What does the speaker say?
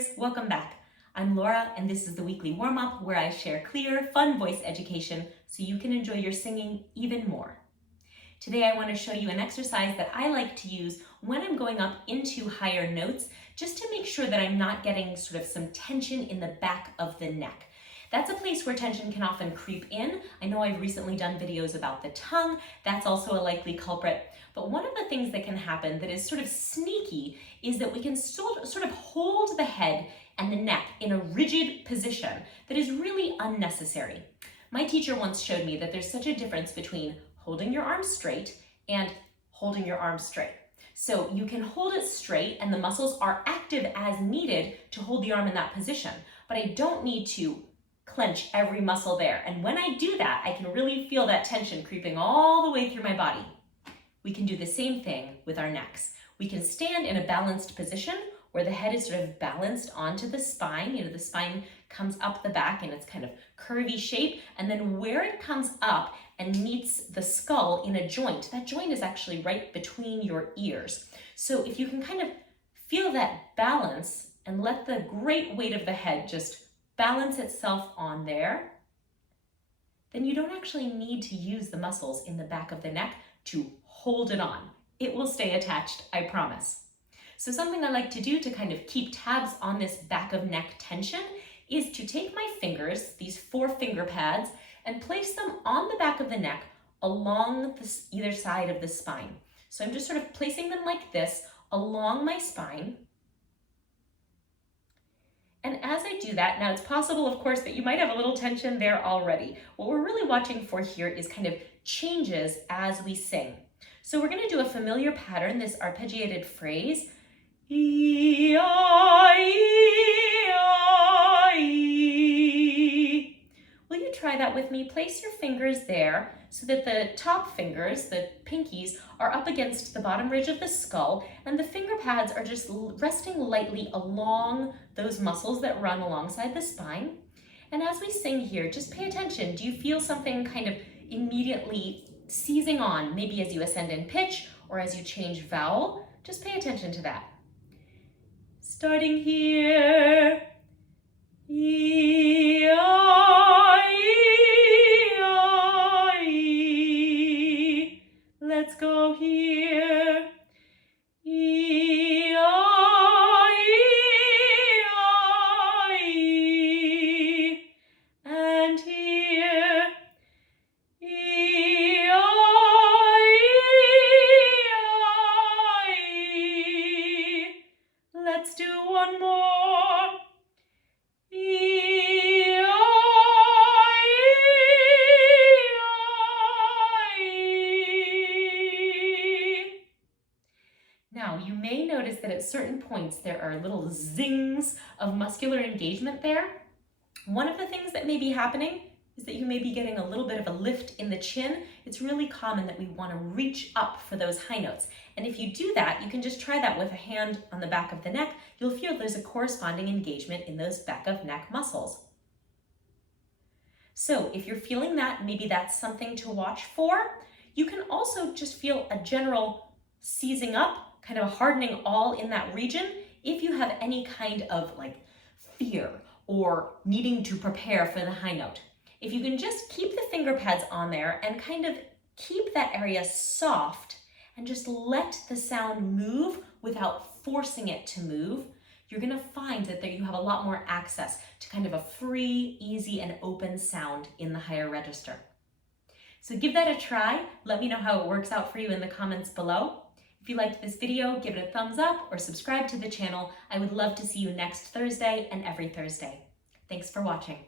singers, welcome back. I'm Laura and this is the weekly warm-up where I share clear, fun voice education so you can enjoy your singing even more. Today I want to show you an exercise that I like to use when I'm going up into higher notes, just to make sure that I'm not getting sort of some tension in the back of the neck. That's a place where tension can often creep in. I know I've recently done videos about the tongue. That's also a likely culprit. But one of the things that can happen that is sort of sneaky is that we can sort of hold the head and the neck in a rigid position that is really unnecessary. My teacher once showed me that there's such a difference between holding your arms straight and holding your arms straight. So you can hold it straight and the muscles are active as needed to hold the arm in that position, but I don't need to clench every muscle there. And when I do that, I can really feel that tension creeping all the way through my body. We can do the same thing with our necks. We can stand in a balanced position where the head is sort of balanced onto the spine. You know, the spine comes up the back in its kind of curvy shape, and then where it comes up and meets the skull in a joint, that joint is actually right between your ears. So if you can kind of feel that balance and let the great weight of the head just balance itself on there, then you don't actually need to use the muscles in the back of the neck to hold it on. It will stay attached, I promise. So something I like to do to kind of keep tabs on this back of neck tension is to take my fingers, these 4 finger pads, and place them on the back of the neck along either side of the spine. So I'm just sort of placing them like this along my spine. And as I do that, now it's possible, of course, that you might have a little tension there already. What we're really watching for here is kind of changes as we sing. So we're going to do a familiar pattern, this arpeggiated phrase. E-I-E-I-E. Will you try that with me? Place your fingers there so that the top fingers, the pinkies, are up against the bottom ridge of the skull, and the finger pads are just resting lightly along those muscles that run alongside the spine. And as we sing here, just pay attention. Do you feel something kind of immediately seizing on, maybe as you ascend in pitch or as you change vowel? Just pay attention to that. Starting here. E-I-E-I-E. Let's go here. E-I-E-I-E. And here. E-I-E-I-E. Let's do one more. Now, you may notice that at certain points there are little zings of muscular engagement there. One of the things that may be happening is that you may be getting a little bit of a lift in the chin. It's really common that we want to reach up for those high notes. And if you do that, you can just try that with a hand on the back of the neck. You'll feel there's a corresponding engagement in those back of neck muscles. So if you're feeling that, maybe that's something to watch for. You can also just feel a general seizing up, kind of hardening all in that region if you have any kind of like fear or needing to prepare for the high note. If you can just keep the finger pads on there and kind of keep that area soft and just let the sound move without forcing it to move, you're going to find that you have a lot more access to kind of a free, easy, and open sound in the higher register. So give that a try. Let me know how it works out for you in the comments below. If you liked this video, give it a thumbs up or subscribe to the channel. I would love to see you next Thursday and every Thursday. Thanks for watching.